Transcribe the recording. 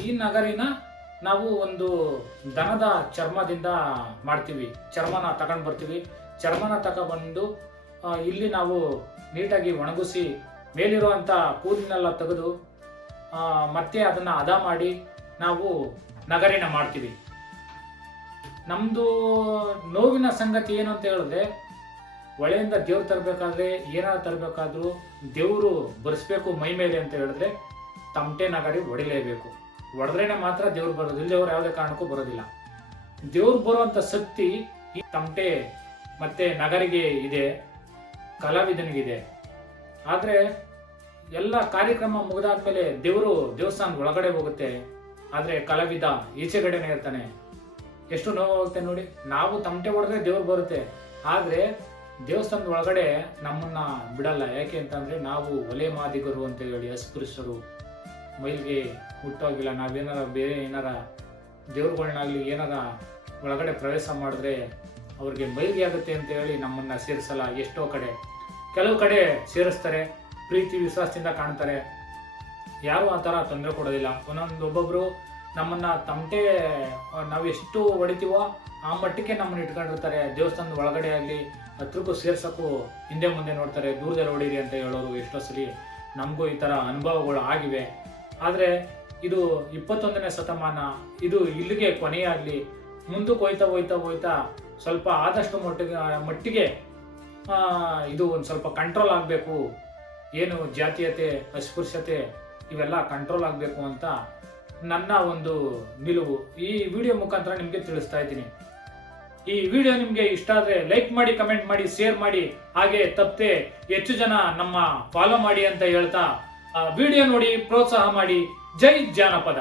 ಈ ನಗರಿನ ನಾವು ಒಂದು ದನದ ಚರ್ಮದಿಂದ ಮಾಡ್ತೀವಿ. ಚರ್ಮನ ತಗೊಂಡು ಬರ್ತೀವಿ. ಚರ್ಮನ ತಗೊಬಂದು ಇಲ್ಲಿ ನಾವು ನೀಟಾಗಿ ಒಣಗಿಸಿ ಮೇಲಿರುವಂಥ ಕೂದಲನ್ನೆಲ್ಲ ತೆಗೆದು ಮತ್ತೆ ಅದನ್ನು ಹದ ಮಾಡಿ ನಾವು ನಗರಿನ ಮಾಡ್ತೀವಿ. ನಮ್ಮದು ನೋವಿನ ಸಂಗತಿ ಏನು ಅಂತ ಹೇಳಿದ್ರೆ, ಒಳೆಯಿಂದ ದೇವ್ರು ತರಬೇಕಾದ್ರೆ ಏನಾದ್ರು ತರಬೇಕಾದ್ರೂ ದೇವರು ಬರೆಸ್ಬೇಕು ಮೈ ಮೇಲೆ ಅಂತ ಹೇಳಿದ್ರೆ ತಮಟೆ ನಗರಿ ಹೊಡಿಲೇಬೇಕು. ಹೊಡೆದ್ರೇನೆ ಮಾತ್ರ ದೇವ್ರು ಬರೋದು, ಇಲ್ಲದವ್ರು ಯಾವುದೇ ಕಾರಣಕ್ಕೂ ಬರೋದಿಲ್ಲ. ದೇವ್ರು ಬರುವಂಥ ಶಕ್ತಿ ಈ ತಮಟೆ ಮತ್ತೆ ನಗರಿಗೆ ಇದೆ, ಕಲಾವಿದನಿಗಿದೆ. ಆದರೆ ಎಲ್ಲ ಕಾರ್ಯಕ್ರಮ ಮುಗಿದಾದ್ಮೇಲೆ ದೇವರು ದೇವಸ್ಥಾನದ ಒಳಗಡೆ ಹೋಗುತ್ತೆ, ಆದರೆ ಕಲಾವಿದ ಈಚೆಗಡೆನೆ ಇರ್ತಾನೆ. ಎಷ್ಟು ನೋವಾಗುತ್ತೆ ನೋಡಿ. ನಾವು ತಮಟೆ ಹೊಡೆದ್ರೆ ದೇವ್ರು ಬರುತ್ತೆ, ಆದರೆ ದೇವಸ್ಥಾನದ ಒಳಗಡೆ ನಮ್ಮನ್ನ ಬಿಡಲ್ಲ. ಯಾಕೆ ಅಂತಂದ್ರೆ ನಾವು ಒಲೆ ಮಾದಿಗರು ಅಂತ ಹೇಳಿ ಅಸ್ಪೃಶ್ಯರು, ಮೈಲಿಗೆ ಹುಟ್ಟೋಗಿಲ್ಲ. ನಾವೇನಾರ ಬೇರೆ ಏನಾರ ದೇವ್ರುಗಳನ್ನಾಗಲಿ ಏನಾರ ಒಳಗಡೆ ಪ್ರವೇಶ ಮಾಡಿದ್ರೆ ಅವ್ರಿಗೆ ಮೈಲಿಗೆ ಆಗುತ್ತೆ ಅಂತ ಹೇಳಿ ನಮ್ಮನ್ನ ಸೇರಿಸಲ್ಲ. ಎಷ್ಟೋ ಕಡೆ, ಕೆಲವು ಕಡೆ ಸೇರಿಸ್ತಾರೆ, ಪ್ರೀತಿ ವಿಶ್ವಾಸದಿಂದ ಕಾಣ್ತಾರೆ, ಯಾರು ಆ ಥರ ತೊಂದರೆ ಕೊಡೋದಿಲ್ಲ. ಒಬ್ಬೊಬ್ರು ನಮ್ಮನ್ನ ತಮಟೆ ನಾವು ಎಷ್ಟು ಹೊಡಿತೀವೋ ಆ ಮಟ್ಟಕ್ಕೆ ನಮ್ಮನ್ನ ಇಟ್ಕೊಂಡಿರ್ತಾರೆ. ದೇವಸ್ಥಾನದ ಒಳಗಡೆ ಆಗಲಿ ಹತ್ರಕ್ಕೂ ಸೇರ್ಸೋಕ್ಕೂ ಹಿಂದೆ ಮುಂದೆ ನೋಡ್ತಾರೆ, ದೂರದಲ್ಲಿ ಹೊಡೀರಿ ಅಂತ ಹೇಳೋರು ಎಷ್ಟೋ ಸರಿ. ನಮಗೂ ಈ ಥರ ಅನುಭವಗಳು ಆಗಿವೆ. ಆದರೆ ಇದು 21ನೇ ಶತಮಾನ, ಇದು ಇಲ್ಲಿಗೆ ಕೊನೆಯಾಗಲಿ. ಮುಂದಕ್ಕೆ ಹೋಯ್ತಾ ಹೋಯ್ತಾ ಹೋಯ್ತಾ ಸ್ವಲ್ಪ ಆದಷ್ಟು ಮಟ್ಟಿಗೆ ಇದು ಒಂದು ಸ್ವಲ್ಪ ಕಂಟ್ರೋಲ್ ಆಗಬೇಕು. ಏನು ಜಾತೀಯತೆ, ಅಸ್ಪೃಶ್ಯತೆ ಇವೆಲ್ಲ ಕಂಟ್ರೋಲ್ ಆಗಬೇಕು ಅಂತ ನನ್ನ ಒಂದು ನಿಲುವು ಈ ವಿಡಿಯೋ ಮುಖಾಂತರ ನಿಮಗೆ ತಿಳಿಸ್ತಾ ಇದ್ದೀನಿ. ಈ ವಿಡಿಯೋ ನಿಮಗೆ ಇಷ್ಟ ಆದರೆ ಲೈಕ್ ಮಾಡಿ, ಕಮೆಂಟ್ ಮಾಡಿ, ಶೇರ್ ಮಾಡಿ, ಹಾಗೆ ತಪ್ಪದೆ ಹೆಚ್ಚು ಜನ ನಮ್ಮ ಫಾಲೋ ಮಾಡಿ ಅಂತ ಹೇಳ್ತಾ ವಿಡಿಯೋ ನೋಡಿ ಪ್ರೋತ್ಸಾಹ ಮಾಡಿ. ಜೈ ಜಾನಪದ.